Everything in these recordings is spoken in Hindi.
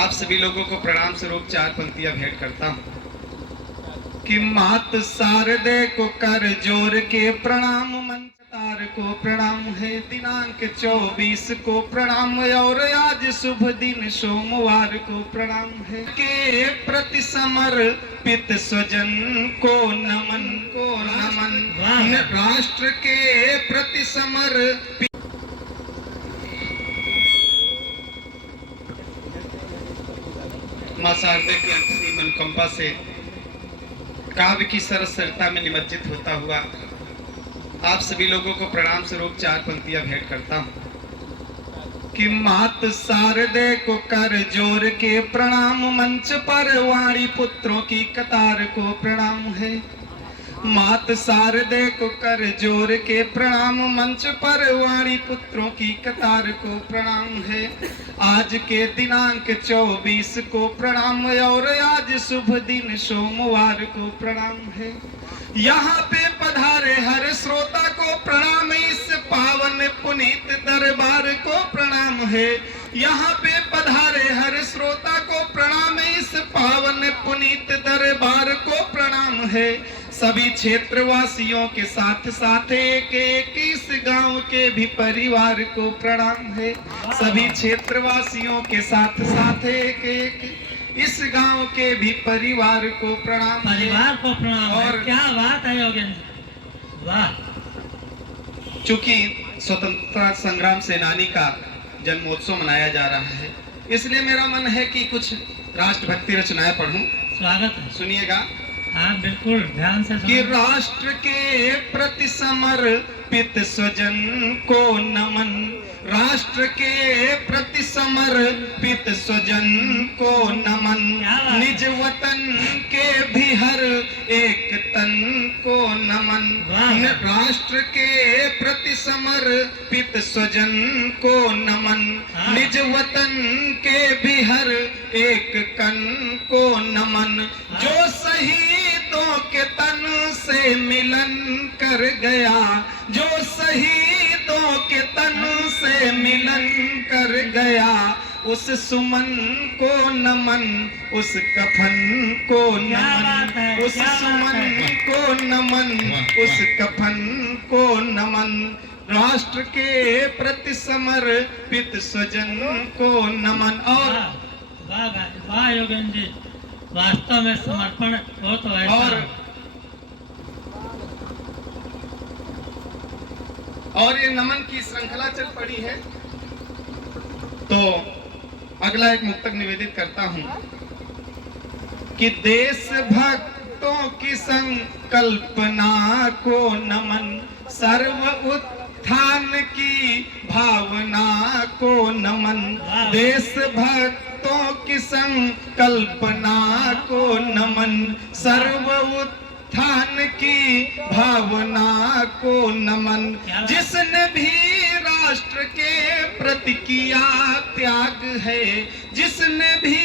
आप सभी लोगों को प्रणाम स्वरूप 4 पंक्तियां भेंट करता हूँ कि मात शारदे को कर जोर के प्रणाम, मंचतार को प्रणाम है, दिनांक 24 को प्रणाम, और आज शुभ दिन सोमवार को प्रणाम है। के प्रति समर्पित स्वजन को नमन, राष्ट्र के प्रति समर्पित मां शारदे की अंतरी मनोकंपा से काव्य की सरस सरिता में निमज्जित होता हुआ आप सभी लोगों को प्रणाम स्वरूप 4 पंक्तियां भेंट करता हूँ कि मात शारदे को कर जोर के प्रणाम, मंच पर वाणी पुत्रों की कतार को प्रणाम है। मात शारदे को कर जोर के प्रणाम, मंच पर वाणी पुत्रों की कतार को प्रणाम है। आज के दिनांक 24 को प्रणाम, और आज शुभ दिन सोमवार को प्रणाम है। यहाँ पे पधारे हर श्रोता को प्रणाम, इस पावन पुनीत दरबार को प्रणाम है। यहाँ पे पधारे हर श्रोता को प्रणाम, इस पावन पुनीत दरबार को प्रणाम है। सभी क्षेत्रवासियों के साथ साथ एक इस गांव के भी परिवार को प्रणाम है। सभी क्षेत्रवासियों के साथ साथ एक इस गांव के भी परिवार को प्रणाम, परिवार को प्रणाम। और क्या बात है योगेंद्र, वाह। चूंकि स्वतंत्रता संग्राम सेनानी का जन्मोत्सव मनाया जा रहा है, इसलिए मेरा मन है कि कुछ राष्ट्रभक्ति रचनाएं पढ़ूं। स्वागत है, सुनिएगा। हाँ बिल्कुल ध्यान से कि राष्ट्र के प्रति समर्पित स्वजन को नमन, राष्ट्र के प्रति समर्पित स्वजन को नमन, निज वतन के भी हर एक तन को नमन, राष्ट्र के प्रति समर्पित स्वजन को नमन, निज वतन के भी हर एक कन को नमन, जो शहीदों के तन से मिलन कर गया, जो शहीदों के तन से मिलन कर गया, उस सुमन को नमन, उस कफन को नमन, उस सुमन को नमन, उस कफन को नमन, राष्ट्र के प्रति समर्पित स्वजन को नमन। और वाह योगेंद्र जी, वास्तव में समर्पण हो तो ऐसा। और ये नमन की श्रृंखला चल पड़ी है, तो अगला एक मुक्तक निवेदित करता हूं कि देश भक्तों की संकल्पना को नमन, सर्व उत्थान की भावना को नमन, देश भक्तों की संकल्पना को नमन, सर्व उत्थान की भावना को नमन, जिसने भी राष्ट्र के प्रति किया त्याग है, जिसने भी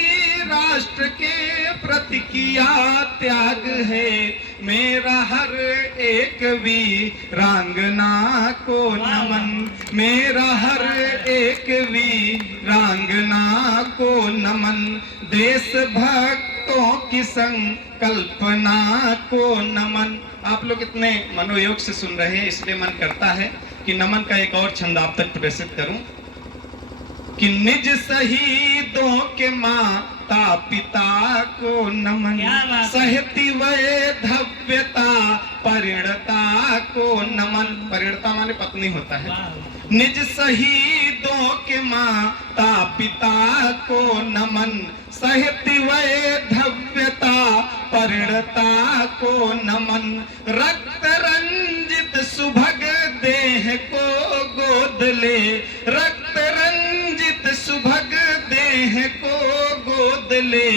राष्ट्र के प्रति किया त्याग है, मेरा हर एक वीरांगना को नमन, मेरा हर एक वीरांगना को नमन, देश भक्तों की संकल्पना को नमन। आप लोग इतने मनोयोग से सुन रहे हैं, इसलिए मन करता है कि नमन का एक और छंद आप तक प्रस्तुत करूं कि निज शहीदों के माता पिता को नमन, सहती वैधव्यता परिणता को नमन, परिणता माने पत्नी होता है, निज शहीदों के माता पिता को नमन, सहती वैधव्यता परिणता को नमन, रक्त रंजित सुभग देह को गोद ले, रक्त रंजित सुभग देह को गोद ले,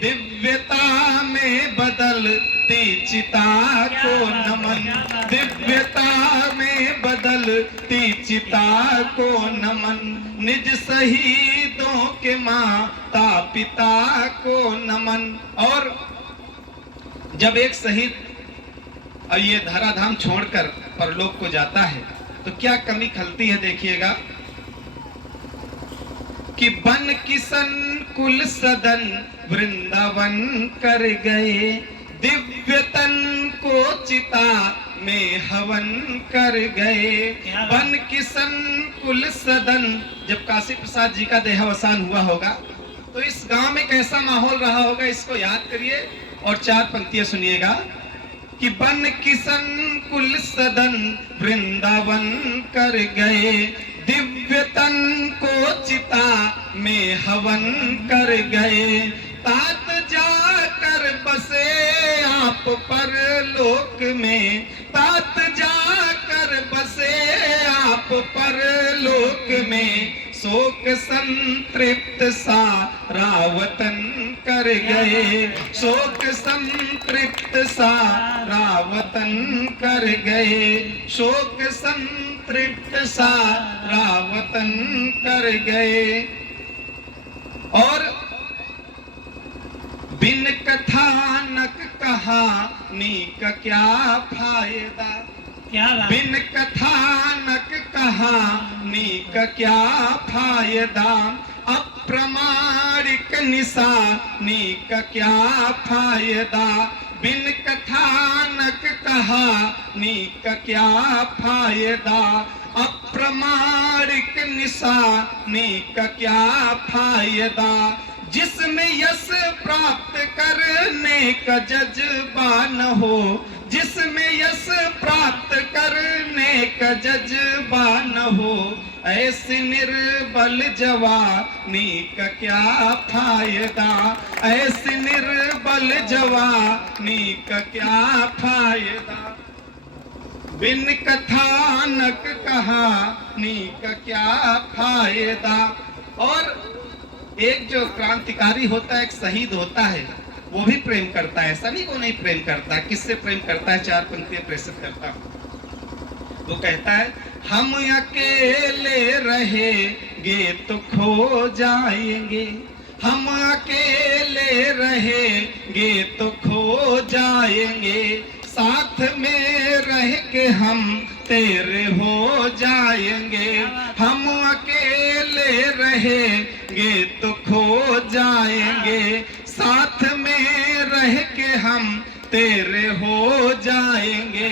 दिव्यता में बदलती चिता को नमन, दिव्यता में बदलती चिता को नमन, निज शहीदों के माता पिता को नमन। और जब एक शहीद ये धराधाम छोड़कर परलोक को जाता है तो क्या कमी खलती है, देखिएगा कि बन किसन कुल सदन वृंदावन कर गए, दिव्य तन को चिता में हवन कर गए। बन किशन कुल सदन, जब काशी प्रसाद जी का देहावसान हुआ होगा तो इस गांव में कैसा माहौल रहा होगा, इसको याद करिए और 4 पंक्तियां सुनिएगा कि बन किशन कुल सदन वृंदावन कर गए, दिव्य तन को चिता में हवन कर गए। तात जाकर बसे आप परलोक में, तात जाकर बसे आप परलोक में, शोक संतृप्त सारा वतन कर गए, शोक संतृप्त सारा वतन कर गए, शोक संतृप्त सारा वतन कर गए। और बिन कथानक कहानी का क्या फायदा, क्या बात। बिन कथानक कहानी का क्या फायदा, अप्रमाणिक निशानी का क्या फायदा, बिन कथानक कहानी का क्या फायदा, अप्रमाणिक निशानी का क्या फायदा। जिसमें यश प्राप्त करने का जज्बा न हो, जिसमें यश प्राप्त करने का जज्बा न हो, ऐसी निर्बल जवानी का क्या फायदा, ऐसी निर्बल जवानी का क्या फायदा। बिन कथानक कहानी का क्या फायदा। और एक जो क्रांतिकारी होता है, एक शहीद होता है, वो भी प्रेम करता है, ऐसा नहीं वो नहीं प्रेम करता। किससे प्रेम करता है, 4 पंक्तियां प्रेषित करता हूं। वो कहता है, हम अकेले रहेंगे तो खो जाएंगे, हम अकेले रहेंगे तो खो जाएंगे, साथ में रह के हम तेरे हो जाएंगे, हम अकेले रहेंगे तो खो जाएंगे, साथ में रह के हम तेरे हो जाएंगे।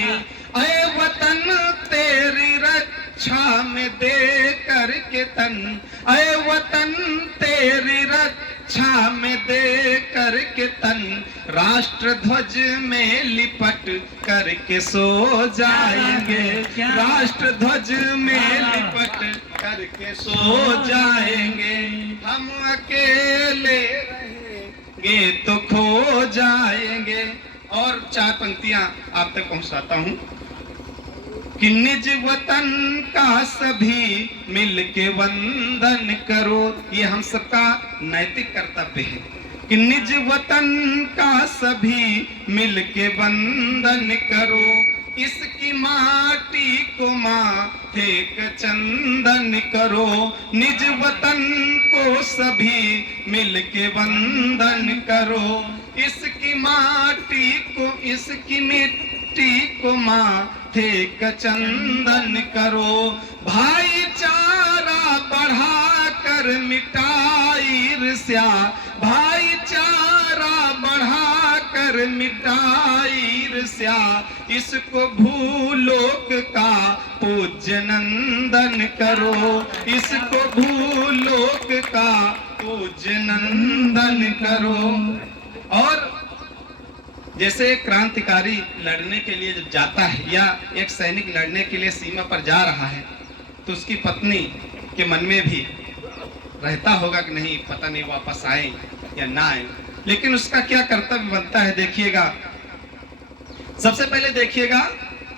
ऐ वतन तेरी रक्षा में दे करके तन, ऐ वतन तेरी रक्षा में दे करके तन, राष्ट्र ध्वज में लिपट करके सो जाएंगे, राष्ट्र ध्वज में लिपट करके सो जाएंगे, हम अकेले रहेंगे तो खो जाएंगे। और 4 पंक्तियां आप तक पहुंचाता हूं कि निज वतन का सभी मिलके वंदन करो, ये हम सबका नैतिक कर्तव्य है कि निज वतन का सभी मिलके वंदन करो, इसकी माटी को माथे का चंदन करो, निज वतन को सभी मिलके वंदन करो, इसकी माटी को, इसकी मिट्टी को माथे का चंदन करो, भाईचारा बढ़ा कर मिटाई ईर्ष्या, भाईचारा बढ़ा कर मिटाई ईर्ष्या, इसको भूलोक का पूज्य नंदन करो, इसको भूलोक का पूज्य नंदन करो। और जैसे क्रांतिकारी लड़ने के लिए जब जाता है या एक सैनिक लड़ने के लिए सीमा पर जा रहा है तो उसकी पत्नी के मन में भी रहता होगा कि नहीं पता नहीं वापस आए या ना आए, लेकिन उसका क्या कर्तव्य बनता है देखिएगा। सबसे पहले देखिएगा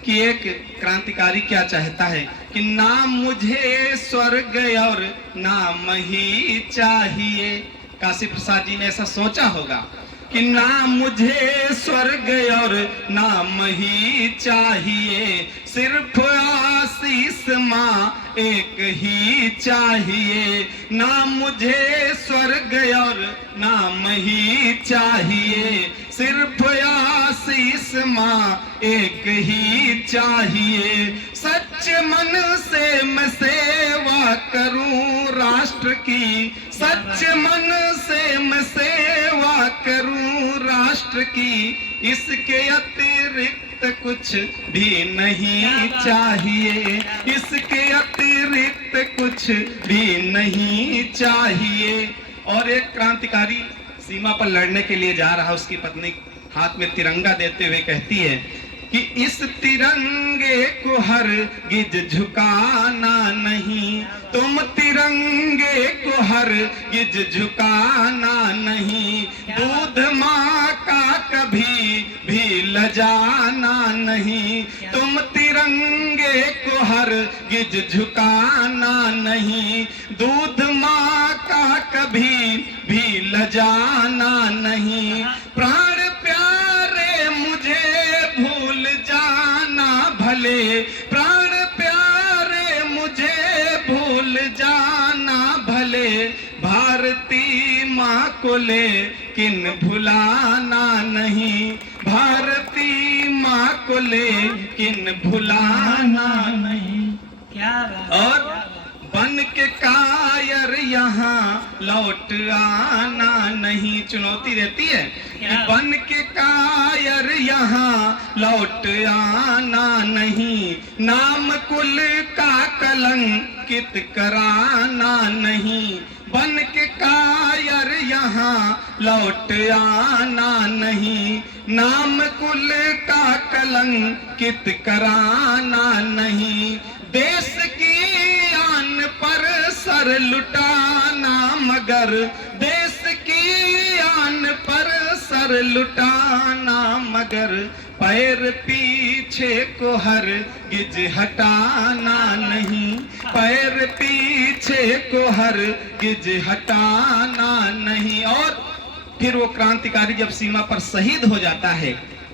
कि एक क्रांतिकारी क्या चाहता है कि ना मुझे स्वर्ग और नाम ही चाहिए। काशी प्रसाद जी ने ऐसा सोचा होगा कि ना मुझे स्वर्ग और नाम ही चाहिए, सिर्फ आशीष माँ एक ही चाहिए, ना मुझे स्वर्ग और नाम ही चाहिए, सिर्फ आशीष माँ एक ही चाहिए, सच्ची सच्चे मन से मैं सेवा करूं राष्ट्र की, सच्चे मन से मैं सेवा करूं राष्ट्र की, इसके अतिरिक्त कुछ भी नहीं चाहिए, इसके अतिरिक्त कुछ भी नहीं चाहिए। और एक क्रांतिकारी सीमा पर लड़ने के लिए जा रहा, उसकी पत्नी हाथ में तिरंगा देते हुए कहती है कि इस तिरंगे को हरगिज झुकाना नहीं, तुम तिरंगे को हरगिज झुकाना नहीं, दूध माँ का कभी भी लजाना नहीं, तुम तिरंगे को हरगिज झुकाना नहीं, दूध माँ का कभी भी लजाना नहीं। प्राण प्यारे मुझे भूल जाना भले, प्राण प्यारे मुझे भूल जाना भले, भारती माँ को लेकिन भुलाना नहीं, भारती माँ को लेकिन भुलाना नहीं। क्या बात, और क्या बात। बन के कायर यहाँ लौट आना नहीं, चुनौती देती है कि बन के कायर यहाँ लौट आना नहीं, नाम कुल का कलंकित कराना नहीं, बन के कायर यहाँ लौट आना नहीं, नाम कुल का कलंकित कराना नहीं, देश की आन पर सर लुटाना मगर, देश की आन पर सर लुटाना मगर, पैर पीछे को हरगिज हटाना नहीं, पैर पीछे को हरगिज हटाना नहीं। और फिर वो क्रांतिकारी जब सीमा पर शहीद हो जाता है,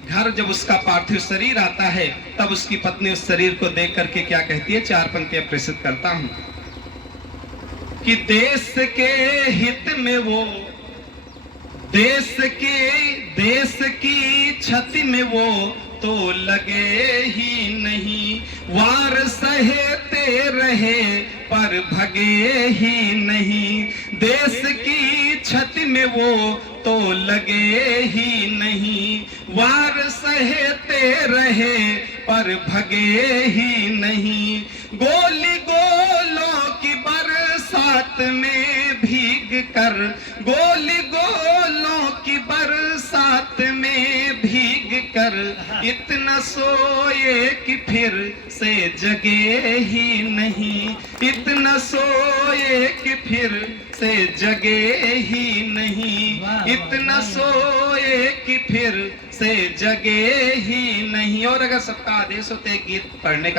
घर जब उसका पार्थिव शरीर आता है, तब उसकी पत्नी उस शरीर को देख करके क्या कहती है, 4 पंक्तियां प्रस्तुत करता हूं कि देश के हित में वो, देश की क्षति में वो तो लगे ही नहीं, वार सहते रहे पर भगे ही नहीं, देश की क्षति में वो तो लगे ही नहीं, वार सहते रहे पर भगे ही नहीं, गोली गोलों की बरसात में भीग कर, गोली गोलों की बरसात में भीग कर, इतना सोए कि फिर से जगे ही नहीं, इतना सोए कि फिर से जगे ही नहीं, इतना सोए कि फिर से जगे ही नहीं। और अगर सबका आदेश होते गीत पढ़ने का